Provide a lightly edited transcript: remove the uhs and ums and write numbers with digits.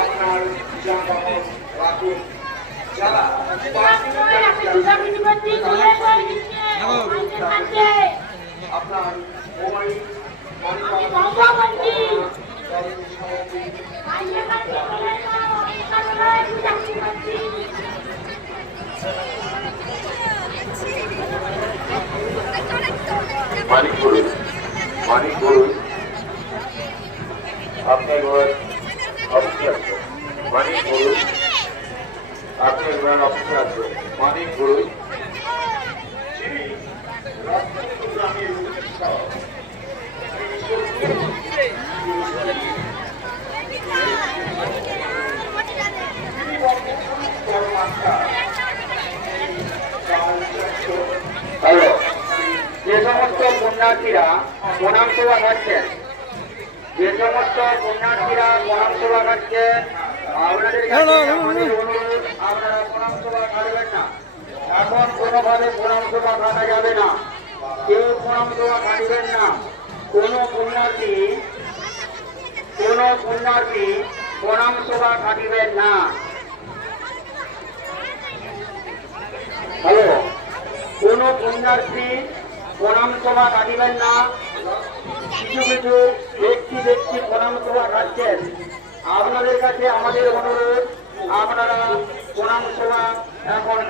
আপনার যানবাহন রাখুন। যারা আপনার মোবাইল মানিক করুন, মানিক করুন, আপনার ঘর অফিসে আসবেন। মানিক করুন, আপনার ঘর অফিসে আসবেন। মানিক করুন, হ্যালো, যে সমস্ত পুণ্যার্থীরা প্রণাম সেবা খাচ্ছেন, যে সমস্ত পুণ্যার্থীরা প্রণাম সেবা খাচ্ছেন, আপনাদের কাছে আমাদের অনুরোধ, আপনারা প্রণাম সেবা খাবেন না। এখন কোনোভাবে প্রণাম সেবা খাওয়া যাবে না। কেউ প্রণাম সেবা খাইবেন না। কোনো পুণ্যার্থী প্রণাম সেবা খাটিবেন না। হ্যালো, কোন পুণ্যার্থী প্রণাম সভা কাটিবেন না। কিছু কিছু ব্যক্তি প্রণাম সভা খাচ্ছেন, আপনাদের কাছে আমাদের অনুরোধ, আপনারা প্রণাম সভা এখন